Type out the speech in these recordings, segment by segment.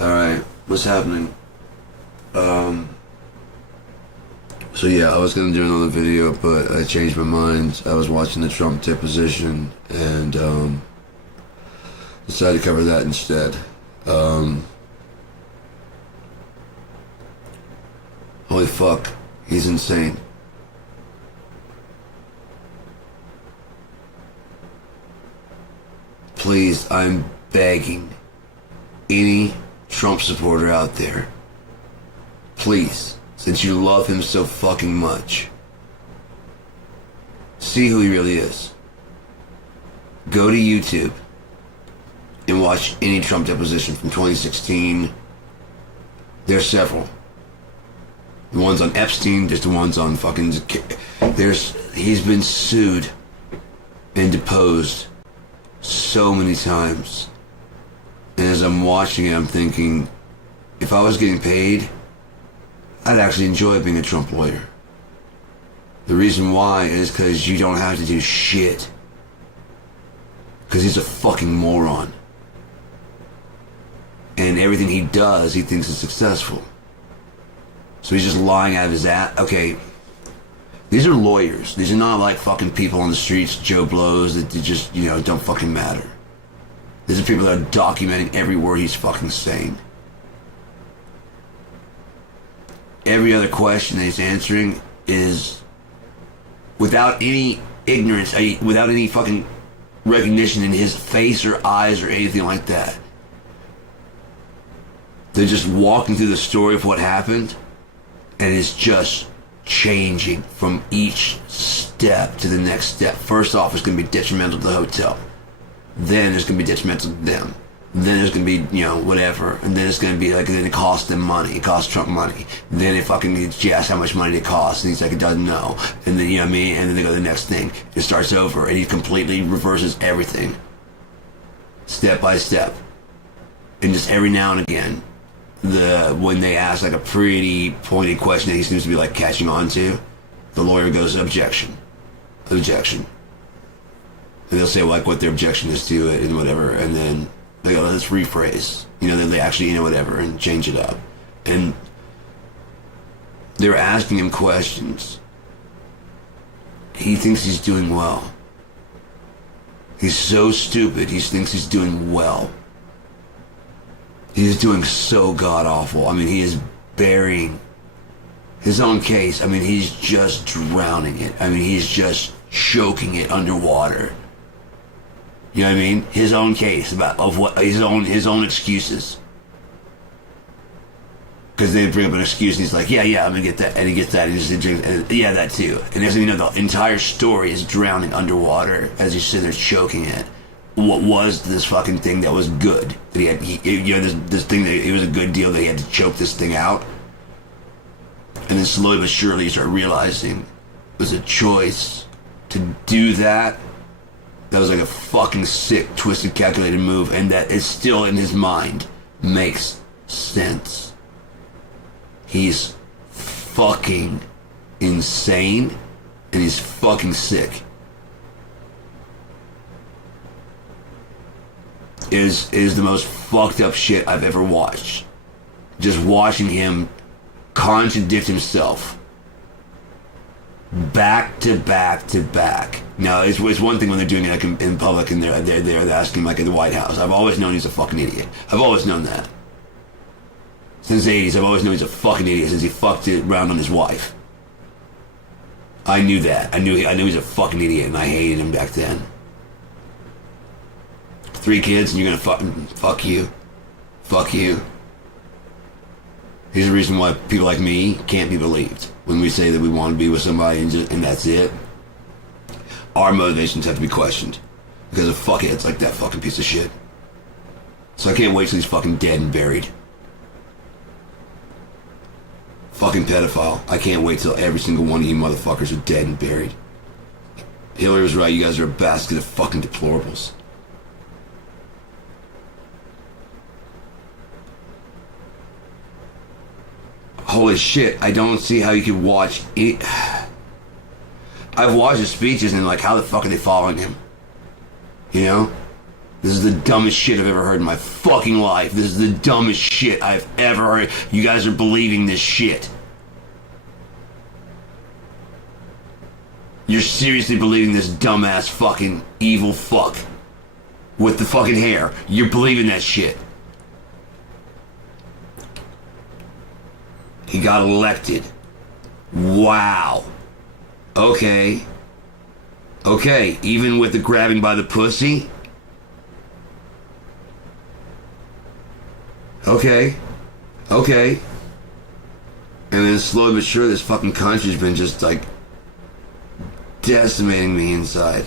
Alright, what's happening? Um, so yeah, I was gonna do another video, but I changed my mind. I was watching the Trump deposition and decided to cover that instead. Um, Holy fuck, he's insane. Please, I'm begging any Trump supporter out there, please, since you love him so fucking much, see who he really is. Go to YouTube and watch any Trump deposition from 2016. There's several. The ones on Epstein, there's the ones on fucking... He's been sued and deposed so many times. And as I'm watching it, I'm thinking, if I was getting paid, I'd actually enjoy being a Trump lawyer. The reason why is because you don't have to do shit. Because he's a fucking moron. And everything he does, he thinks is successful. So he's just lying out of his ass. Okay, these are lawyers. These are not like fucking people on the streets, Joe Blows, that just, don't fucking matter. These are people that are documenting every word he's fucking saying. Every other question that he's answering is without any ignorance, without any fucking recognition in his face or eyes or anything like that. They're just walking through the story of what happened, and it's just changing from each step to the next step. First off, it's going to be detrimental to the hotel. Then it's going to be detrimental to them. Then there's going to be, whatever. And then it's going to be like, then it costs them money. It costs Trump money. Then it fucking, she asks how much money it costs. And he's like, it doesn't know. And then, And then they go to the next thing. It starts over. And he completely reverses everything. Step by step. And just every now and again, when they ask like a pretty pointed question that he seems to be like catching on to, the lawyer goes, objection. Objection. And they'll say like what their objection is to it and whatever. And then they go, let's rephrase. Then they actually, whatever, and change it up. And they're asking him questions. He thinks he's doing well. He's so stupid, he thinks he's doing well. He's doing so god-awful. I mean, he is burying his own case. I mean, he's just drowning it. I mean, he's just choking it underwater. You know what I mean? His own case his own excuses. Because they bring up an excuse and he's like, yeah, I'm gonna get that, and he gets that, and he just drinks, and yeah, that too. And next thing you know, the entire story is drowning underwater as he's sitting there choking it. What was this fucking thing that was good? That this thing that it was a good deal that he had to choke this thing out. And then slowly but surely you start realizing it was a choice to do that. That was like a fucking sick, twisted, calculated move, and that is still in his mind makes sense. He's fucking insane, and he's fucking sick. Is the most fucked up shit I've ever watched. Just watching him contradict himself back to back to back. Now it's one thing when they're doing it like in public and they're asking like at the White House. I've always known he's a fucking idiot. I've always known that. Since the 80s, I've always known he's a fucking idiot since he fucked it around on his wife. I knew that. I knew he's a fucking idiot, and I hated him back then. 3 kids and you're gonna fuck you. Fuck you. Here's the reason why people like me can't be believed. When we say that we want to be with somebody and that's it, our motivations have to be questioned. Because of fuckheads like that fucking piece of shit. So I can't wait till he's fucking dead and buried. Fucking pedophile. I can't wait till every single one of you motherfuckers are dead and buried. Hillary was right, you guys are a basket of fucking deplorables. Holy shit, I don't see how you could watch it. I've watched his speeches and like, how the fuck are they following him? This is the dumbest shit I've ever heard in my fucking life. This is the dumbest shit I've ever heard. You guys are believing this shit. You're seriously believing this dumbass fucking evil fuck with the fucking hair. You're believing that shit. He got elected. Wow. Okay. Okay, even with the grabbing by the pussy? Okay. Okay. And then slowly but surely this fucking country's been just like decimating me inside.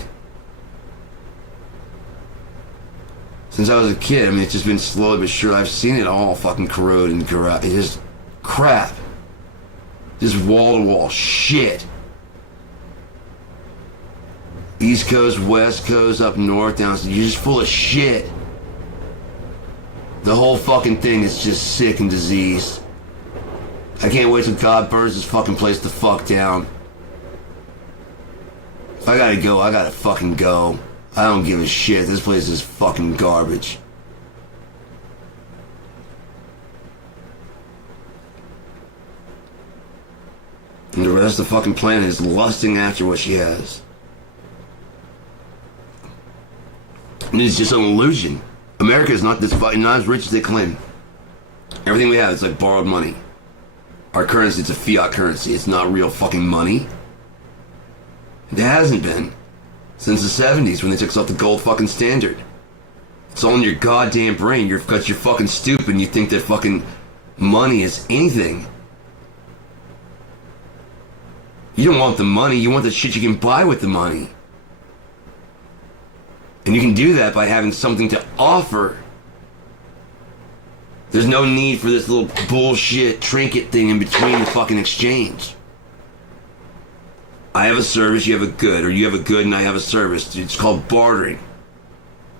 Since I was a kid, I mean, it's just been slowly but surely. I've seen it all fucking corrode and corrupt. It's just crap. Just wall-to-wall shit. East Coast, West Coast, up north, down. You're just full of shit. The whole fucking thing is just sick and diseased. I can't wait till God burns this fucking place the fuck down. If I gotta go, I gotta fucking go. I don't give a shit. This place is fucking garbage. And the rest of the fucking planet is lusting after what she has. And it's just an illusion. America is not this fucking, not as rich as they claim. Everything we have is like borrowed money. Our currency, it's a fiat currency. It's not real fucking money. It hasn't been since the 70s when they took us off the gold fucking standard. It's all in your goddamn brain. You're fucking stupid and you think that fucking money is anything. You don't want the money, you want the shit you can buy with the money. And you can do that by having something to offer. There's no need for this little bullshit trinket thing in between the fucking exchange. I have a service, you have a good, or you have a good and I have a service. It's called bartering.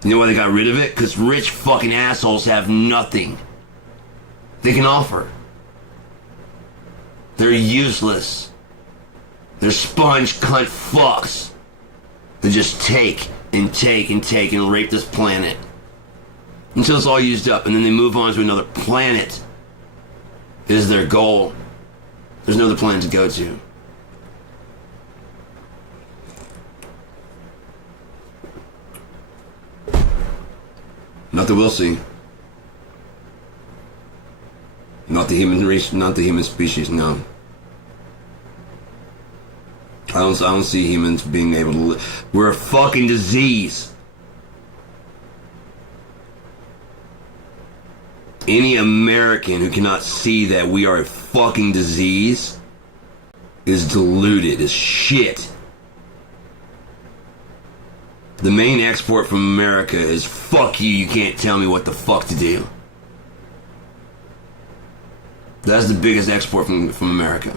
You know why they got rid of it? Because rich fucking assholes have nothing they can offer. They're useless. They're sponge cunt fucks. They just take and take and take and rape this planet until it's all used up, and then they move on to another planet. It is their goal. There's no other planet to go to. Not that we'll see. Not the human race, not the human species, no. I don't see humans being able to live. We're a fucking disease. Any American who cannot see that we are a fucking disease is deluded as shit. The main export from America is fuck you, you can't tell me what the fuck to do. That's the biggest export from America.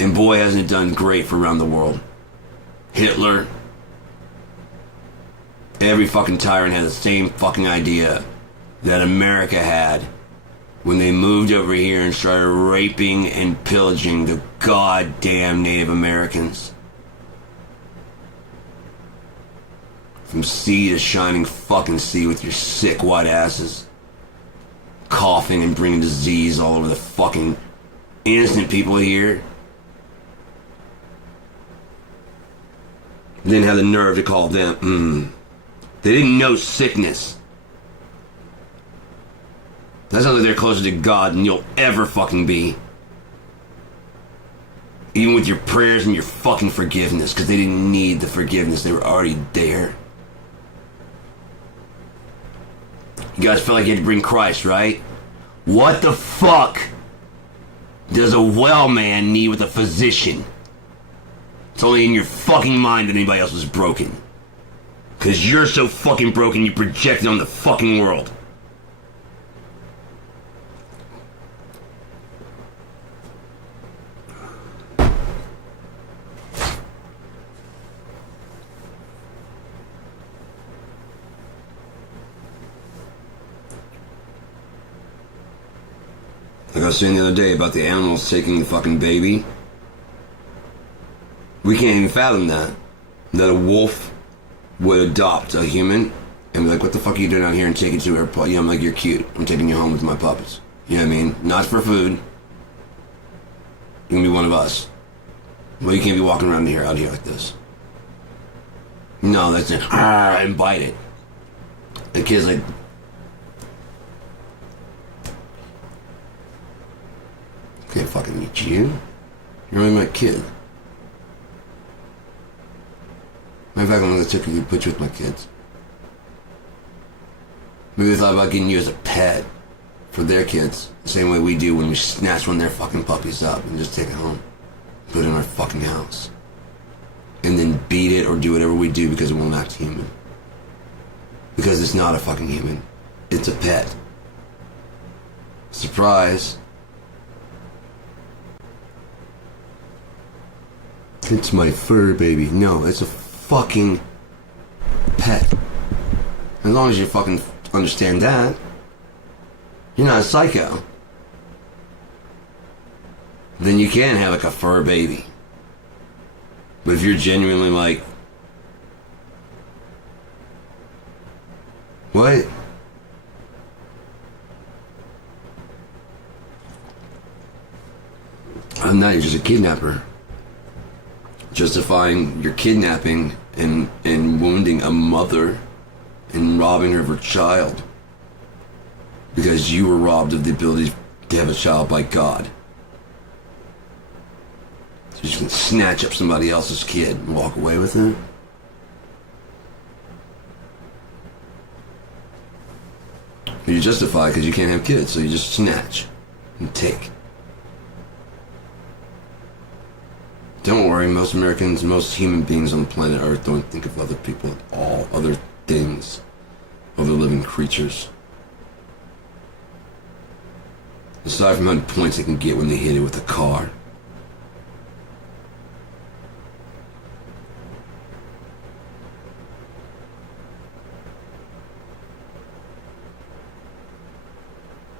And boy, hasn't it done great for around the world. Hitler. Every fucking tyrant had the same fucking idea that America had when they moved over here and started raping and pillaging the goddamn Native Americans. From sea to shining fucking sea with your sick white asses. Coughing and bringing disease all over the fucking innocent people here. They didn't have the nerve to call them. They didn't know sickness. That's not like they're closer to God than you'll ever fucking be. Even with your prayers and your fucking forgiveness, because they didn't need the forgiveness. They were already there. You guys felt like you had to bring Christ, right? What the fuck does a well man need with a physician? It's only in your fucking mind that anybody else was broken. Because you're so fucking broken you project it on the fucking world. Like I was saying the other day about the animals taking the fucking baby. We can't even fathom that. That a wolf would adopt a human and be like, what the fuck are you doing out here, and take it to her, I'm like, you're cute, I'm taking you home with my puppets. You know what I mean? Not for food. You can be one of us. Well, you can't be walking around here out here like this. No, that's it. And bite it. The kid's like, I can't fucking eat you. You're only my kid. Matter of fact, I'm gonna typically put you with my kids. Maybe they thought about getting you as a pet for their kids, the same way we do when we snatch one of their fucking puppies up and just take it home, put it in our fucking house, and then beat it or do whatever we do because it won't act human. Because it's not a fucking human. It's a pet. Surprise. It's my fur baby. No, it's a fucking pet. As long as you fucking understand that, you're not a psycho. Then you can have like a fur baby. But if you're genuinely like, what? I'm not, you're just a kidnapper. Justifying your kidnapping and wounding a mother and robbing her of her child because you were robbed of the ability to have a child by God. So you can snatch up somebody else's kid and walk away with it? You justify because you can't have kids, so you just snatch and take. Don't worry, most Americans, most human beings on the planet Earth don't think of other people, all other things, other living creatures. Aside from how many points they can get when they hit it with a car.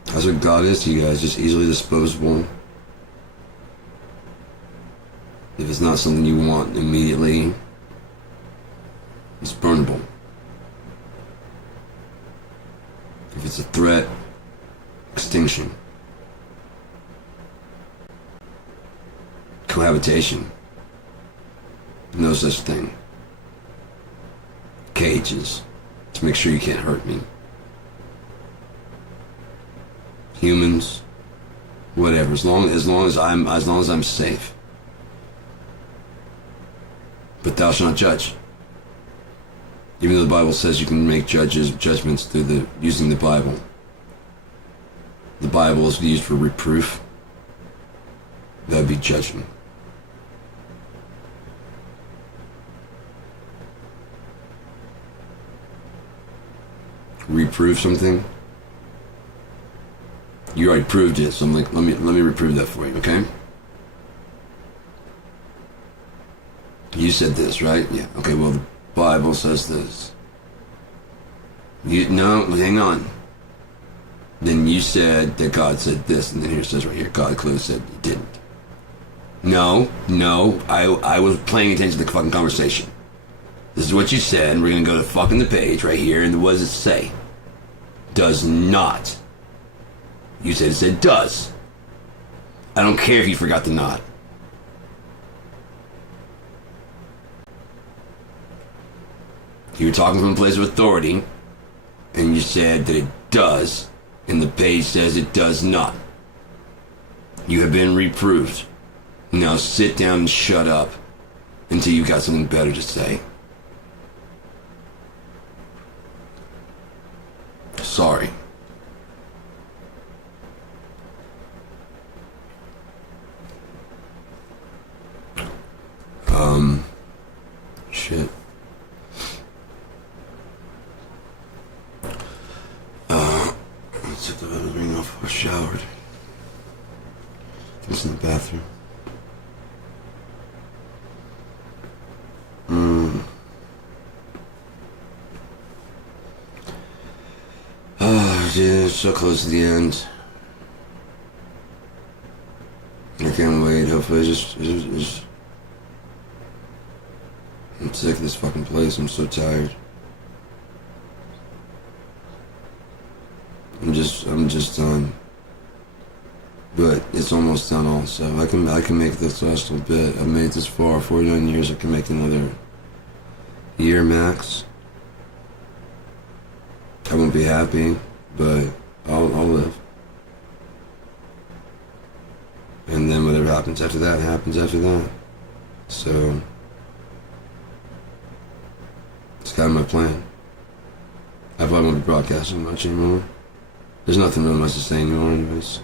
That's what God is to you guys, just easily disposable. If it's not something you want immediately, it's burnable. If it's a threat, extinction. Cohabitation. No such thing. Cages. To make sure you can't hurt me. Humans. Whatever. As long as I'm safe. But thou shalt not judge. Even though the Bible says you can make judgments through using the Bible. The Bible is used for reproof. That would be judgment. Reprove something. You already proved it, so I'm like, let me reprove that for you, okay? You said this, right? Yeah. Okay, well, the Bible says this. No, hang on. Then you said that God said this, and then here it says right here, God clearly said you didn't. No, I was paying attention to the fucking conversation. This is what you said, and we're gonna go to fucking the page right here, and what does it say? Does not. You said it said does. I don't care if you forgot the not. You were talking from a place of authority, and you said that it does, and the page says it does not. You have been reproved. Now sit down and shut up until you've got something better to say. Sorry. Shit. Let's take the ring off. I showered. It's in the bathroom. Oh, dude, it's so close to the end. I can't wait. Hopefully, just sick of this fucking place. I'm so tired. I'm just done. But it's almost done also. I can make this last little bit. I've made it this far, 49 years, I can make another year max. I won't be happy, but I'll live. And then whatever happens after that, happens after that. So, it's kind of my plan. I probably won't be broadcasting much anymore. There's nothing really much to say anymore anyways.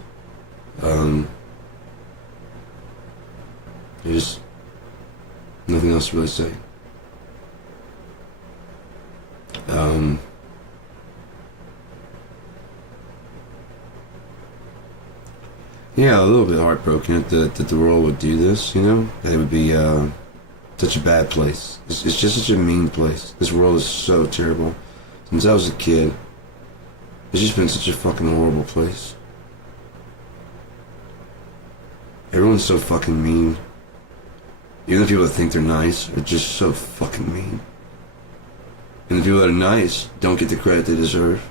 There's nothing else to really say. Yeah, a little bit heartbroken that the world would do this, you know? That it would be such a bad place. It's just such a mean place. This world is so terrible. Since I was a kid, it's just been such a fucking horrible place. Everyone's so fucking mean. Even the people that think they're nice are just so fucking mean. And the people that are nice don't get the credit they deserve.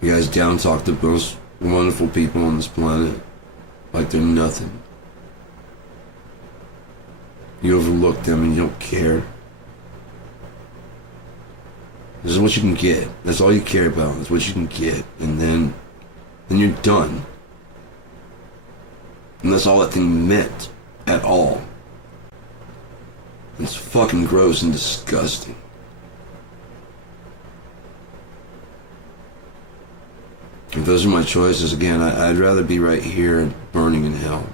You guys down talk the most wonderful people on this planet like they're nothing. You overlook them and you don't care. This is what you can get. That's all you care about. That's what you can get. And then you're done. And that's all that thing meant at all. It's fucking gross and disgusting. If those are my choices, again, I'd rather be right here burning in hell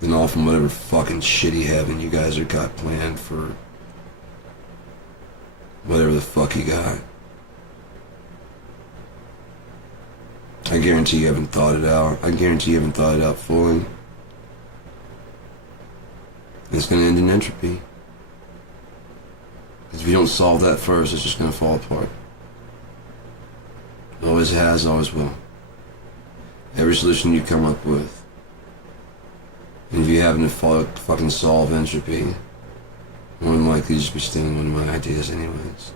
than off in whatever fucking shitty heaven you guys are got planned for whatever the fuck you got. I guarantee you haven't thought it out. I guarantee you haven't thought it out fully. It's going to end in entropy. Because if you don't solve that first, it's just going to fall apart. It always has, always will. Every solution you come up with. And if you happen to fucking solve entropy, more than likely you just be stealing one of my ideas anyways.